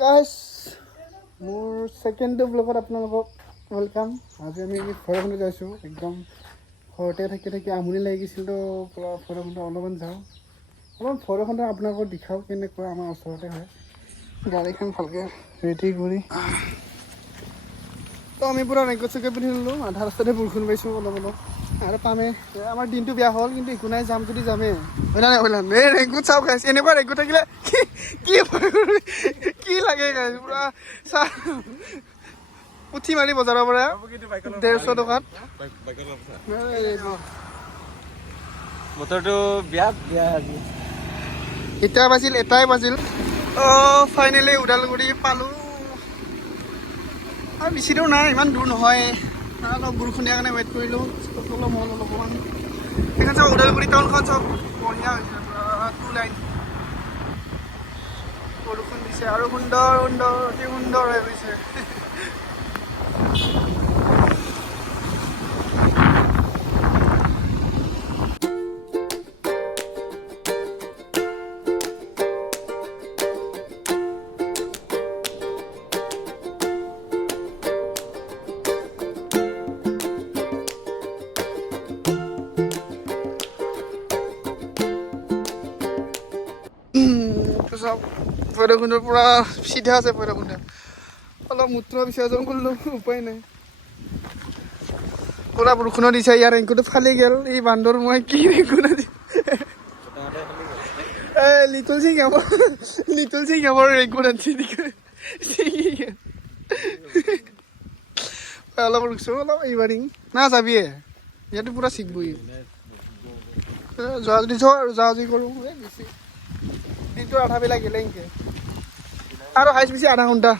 গাইছ মোৰ ছেকেণ্ড ব্লগত আপোনালোকক ৱেলকাম। আজি আমি ভৈৰৱকুণ্ড যাইছোঁ। একদম ঘৰতে থাকি আমনি লাগিছিল তো পূৰা ভৈৰৱকুণ্ড অলপমান যাওঁ। অলপমান ভৈৰৱকুণ্ড আপোনালোকক দেখাওঁ কেনেকুৱা। আমাৰ ওচৰতে হয়, গাড়ীখন ভালকৈ ৰেডি কৰি তো আমি পূৰা ৰেইনকোট চেকট পিন্ধি ল'লোঁ। আধা ৰাস্তাতে বৰষুণ পাইছোঁ অলপ আৰু পামে। আমাৰ দিনটো বেয়া হ'ল, কিন্তু একো নাই, যাম যদি যামেই। হয় নাই এই ৰেইনকোট চাওক গাইছ, এনেকুৱা ৰেইনকোট থাকিলে কি লাগে গাইছ। পূৰা চাহ উঠি মাৰি বজাৰৰ পৰা 150 টকাত। বতৰটো বেয়া আজি। এতিয়া বাজিল 1টাই বাজিল। ফাইনেলি ওদালগুৰি পালোঁ। আৰু বেছি দূৰ নাই, ইমান দূৰ নহয়। অলপ বৰষুণ দিয়াৰ কাৰণে ৱেইট কৰিলোঁ। অলপ হ'ল অলপমান। সেইখন চাওক, ওদালগুৰি টাউনখন চাওক, বঢ়িয়া হৈছে। পূৰা 2 লাইন বৰষুণ দিছে আৰু সুন্দৰ অতি সুন্দৰ হৈ গৈছে। চব ভৈৰৱকুণ্ডৰ পৰা চিধা আছে। ভৈৰৱকুণ্ড অলপ মূত্ৰ বিসৰ্জন কৰিলোঁ, উপায় নাই। পূৰা বৰষুণো দিছে। ইয়াৰ ৰেইনকোটটো ফালি গ'ল। এই বান্দৰ মই কি ৰেইনকোট আজি লিটল সিং আমাৰ ৰেইনকোট আনিছে। অলপ ৰখছোঁ, অলপ এইবাৰিং না যাবিয়ে। ইয়াতো পূৰা চিকবই। যোৱা যদি যোৱা আৰু যাওঁ যদি কৰোঁ। বেছি দিনটো আধাবিলাক গেলে এনেকৈ আৰু হাইচ বেছি আধা ঘণ্টা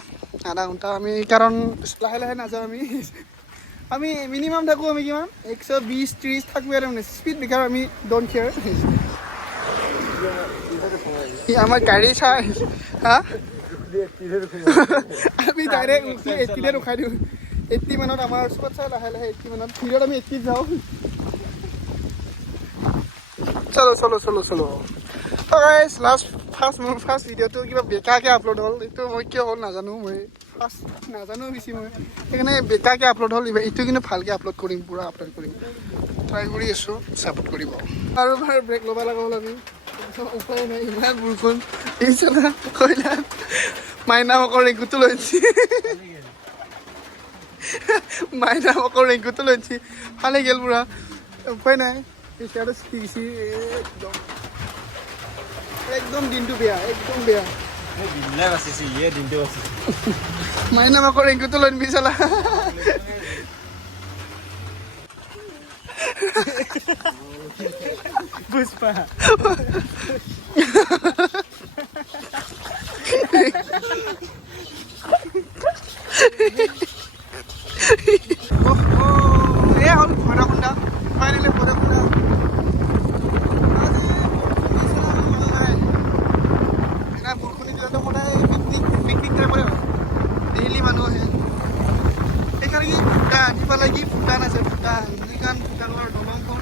আমি, কাৰণ লাহে লাহে নাযাওঁ। আমি মিনিমাম থাকোঁ, আমি কিমান 120-130 থাকোঁ আৰু মানে স্পীড ব্ৰেকাৰ আমি ডোন্ট কেয়াৰ। আমাৰ গাড়ী চাই হা আমি ডাইৰেক্ট 80তে ৰখাই দিওঁ। 80 মানত আমাৰ স্পট চাই লাহে লাহে 80 মানত ভিৰত আমি 80 যাওঁ। চলো গাইছ, মোৰ ফাৰ্ষ্ট ভিডিঅ'টো কিবা বেকাকৈ আপলোড হ'ল। এইটো মই কিয় হ'ল নাজানো। মই নাজানো বেছি, মই সেইকাৰণে বেকাকৈ আপলোড হ'ল। এইটো কিন্তু ভালকৈ আপলোড কৰিম, পূৰা আপলোড কৰিম, ট্ৰাই কৰি আছোঁ। ছাপোৰ্ট কৰিব আৰু ব্ৰেক ল'ব লগা হ'ল আমি। উপায় নাই, ইমান বৰষুণ। মাইনামকৰ ৰেইনকোটটো লৈছি। ভালে গ'ল পূৰা, উপায় নাই। এতিয়াতো শিকিছি একদম দিনটো বেয়া, একদম বেয়া। মাইনামকৰ ৰেইনকোটটো লৈ নিবি চালা। পুষ্পা এয়া হ'ল ভৈৰৱকুণ্ড। ফাইনেলি ভৈৰৱকুণ্ড বৰষুণ দিলেতো সদায় পিকনিক টাইপৰে হয়। ডেইলি মানুহ আহে। সেইকাৰণে কি ভূটান, সিফালে কি ভূটান আছে। ভূটানৰ দলংখন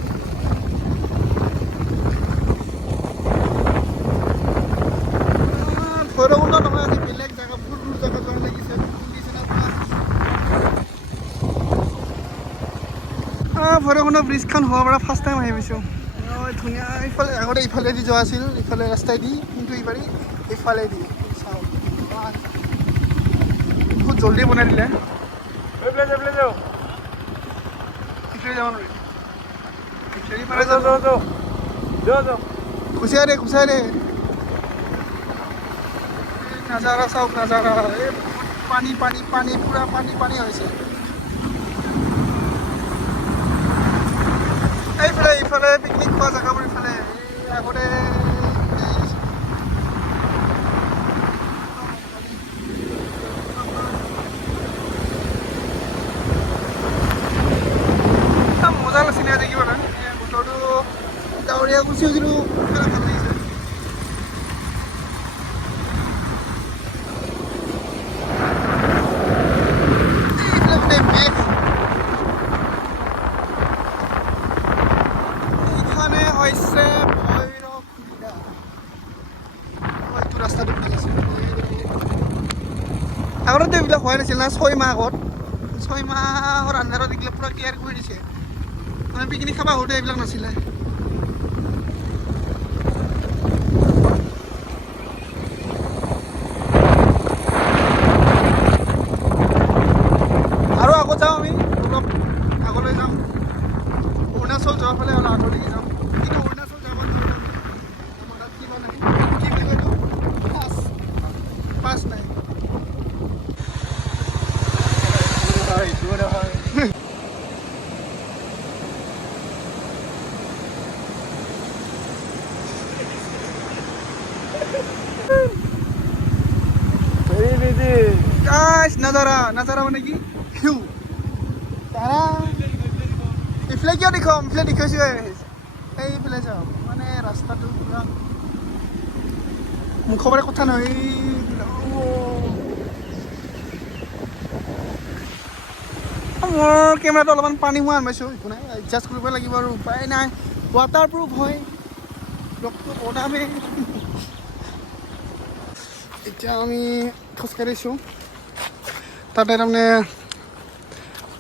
ভৈৰৱকুণ্ড নহয়, আজি বেলেগ জেগা, বহুত দূৰ জেগাত যোৱা লাগিছে। ভৈৰৱকুণ্ড ব্ৰিজখন হোৱাৰ পৰা ফাৰ্ষ্ট টাইম আহি পাইছোঁ। ধুনীয়া। ইফালে আগতে ইফালেদি যোৱা আছিল, ইফালে ৰাস্তাইদি, কিন্তু এইবাৰ ইফালেদি চাওঁ। বহুত জলদি বনাই দিলে। ইফালে যাব নোৱাৰি। খুচাই দে নাজাৰা চাওক, নাজাৰা। এই পানী পূৰা পানী হৈছে। ইফালে পিকনিক খোৱা জেগাবোৰ ইফালে আগতে মজা লাগছে নে দেখিব না। বতৰটো ডাৱৰীয়া গুচিও, কিন্তু ভাল লাগিছে। এইখানে হৈছে ভৈৰৱকুণ্ড। আগতে এইবিলাক হোৱা নাছিল না 6 মাহ আগত 6 মাহৰ আন্ধাৰত এইবিলাক পূৰা ক্লিয়াৰ কৰি দিছে মানে পিকনিক খাব আহোঁতে এইবিলাক নাছিলে আৰু আগত যাওঁ আমি অলপ আগলৈ যাম অৰুণাচল যোৱাৰ ফালে অলপ আগলৈকে যাম কিন্তু অৰুণাচল যাব নোৱাৰিম আমাৰ তাত কিবা নাই কি বুলি কয় পাছ নাই Guys, Nazara মানে কি ভিউ তারা ইফালে কিয় দেখুৱাম ইফালে দেখুৱাইছোঁ এইফালে যাওঁ মানে ৰাস্তাটো পুৰা মুখবাৰে কথা নহয় মোৰ কেমেৰাটো অলপমান পানী হোৱা আনবাইছোঁ একো নাই এডজাষ্ট কৰিব লাগিব আৰু উপায় নাই ৱাটাৰ প্ৰুফ হয় ব্লগটো বনামেই এতিয়া আমি খোজকাঢ়িছোঁ তাতে তাৰমানে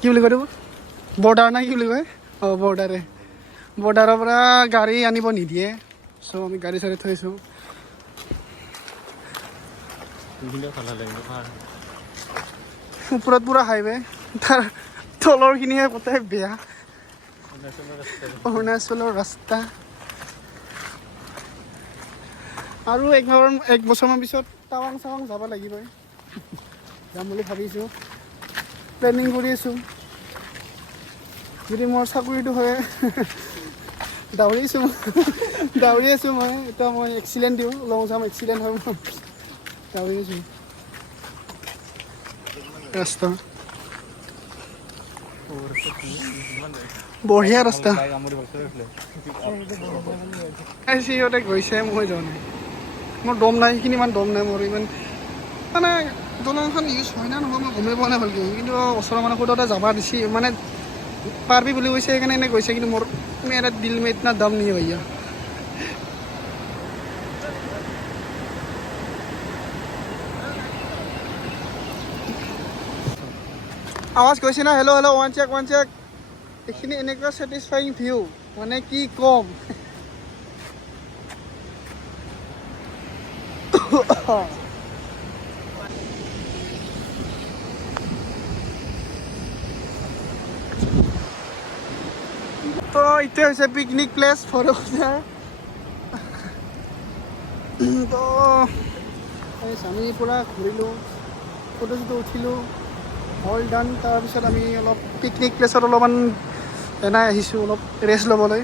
কি বুলি কয় বৰ্ডাৰ নাই কি বুলি কয় অঁ বৰ্ডাৰৰ পৰা গাড়ী আনিব নিদিয়ে চ' আমি গাড়ী চাড়ী থৈছোঁ ওপৰত পূৰা হাইৱে তাৰ তলৰখিনিহে গোটেই বেয়া অৰুণাচলৰ ৰাস্তা আৰু এক বছৰমান পিছত টাৱাং চাৱাং যাব লাগিবই যাম বুলি ভাবিছোঁ প্লেনিং কৰি আছোঁ যদি মোৰ চাকৰিটো হয় দাউৰি আছোঁ মই এতিয়া মই এক্সিডেণ্ট দিওঁ লং জাম্প এক্সিডেণ্ট হয় দাউৰি আছোঁ ৰাস্তা বঢ়িয়া ৰাস্তা সিহঁতে গৈছে মই যোৱা নাই মোৰ দম নাই সেইখিনি ইমান দম নাই মোৰ ইমান মানে দলংখন ইউজ হয় না নহয় মই গমেই পোৱা নাই ভালকৈ কিন্তু ওচৰৰ মানুহ সোধোতে যাব দিছে মানে পাৰবি বুলি কৈছে সেইকাৰণে এনে গৈছে কিন্তু মোৰ মেৰা দিল মে ইতনা দম नहीं है भैया আৱাজ গৈছে না হেল্ল' ওৱান চেক এইখিনি এনেকুৱা ছেটিছফাইং ভিউ মানে কি ক'ম তো এইটোৱে হৈছে পিকনিক প্লেচ ভৈৰৱকুণ্ডৰ তো আমি পূৰা ঘূৰিলোঁ ফটো চটো উঠিলোঁ অল ডান তাৰপিছত আমি অলপ পিকনিক প্লেচত অলপমান এনাই আহিছোঁ অলপ ৰেষ্ট ল'বলৈ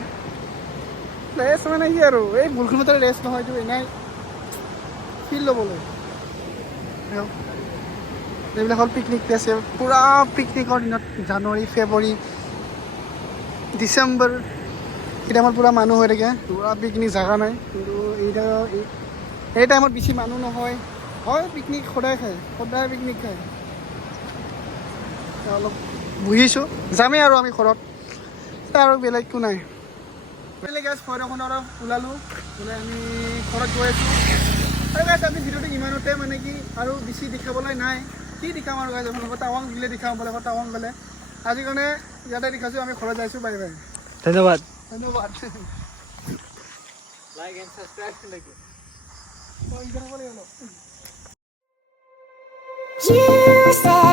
ৰেষ্ট মানে কি আৰু এই বুলখুমতে ৰেষ্ট নহয়তো এনেই ফিল ল'বলৈ এইবিলাক হ'ল পিকনিক প্লেচ পূৰা পিকনিকৰ দিনত জানুৱাৰী ফেব্ৰুৱাৰী ডিচেম্বৰ এই টাইমত পূৰা মানুহ হৈ থাকে পূৰা পিকনিক জেগা নাই কিন্তু এই টাইমত বেছি মানুহ নহয় হয় পিকনিক সদায় পিকনিক খায় অলপ বহিছোঁ যামেই আৰু আমি ঘৰত আৰু বেলেগ একো নাই বেলেগ ভৈৰৱকুণ্ড অলপ ওলালোঁ ওলাই আমি ঘৰত গৈ আছোঁ আৰু গাইছ আমি ভিডিঅ'টো ইমানতে মানে কি আৰু বেছি দেখাবলৈ নাই কি দেখাম আৰু গাইছ আপোনালোকৰ টাৱাং দিলে দেখাম আপোনালোকৰ টাৱাং গ'লে আজি কাৰণে ইয়াতে দেখাইছোঁ আমি ঘৰত যাইছোঁ বাই ধন্যবাদ like and subscribe You said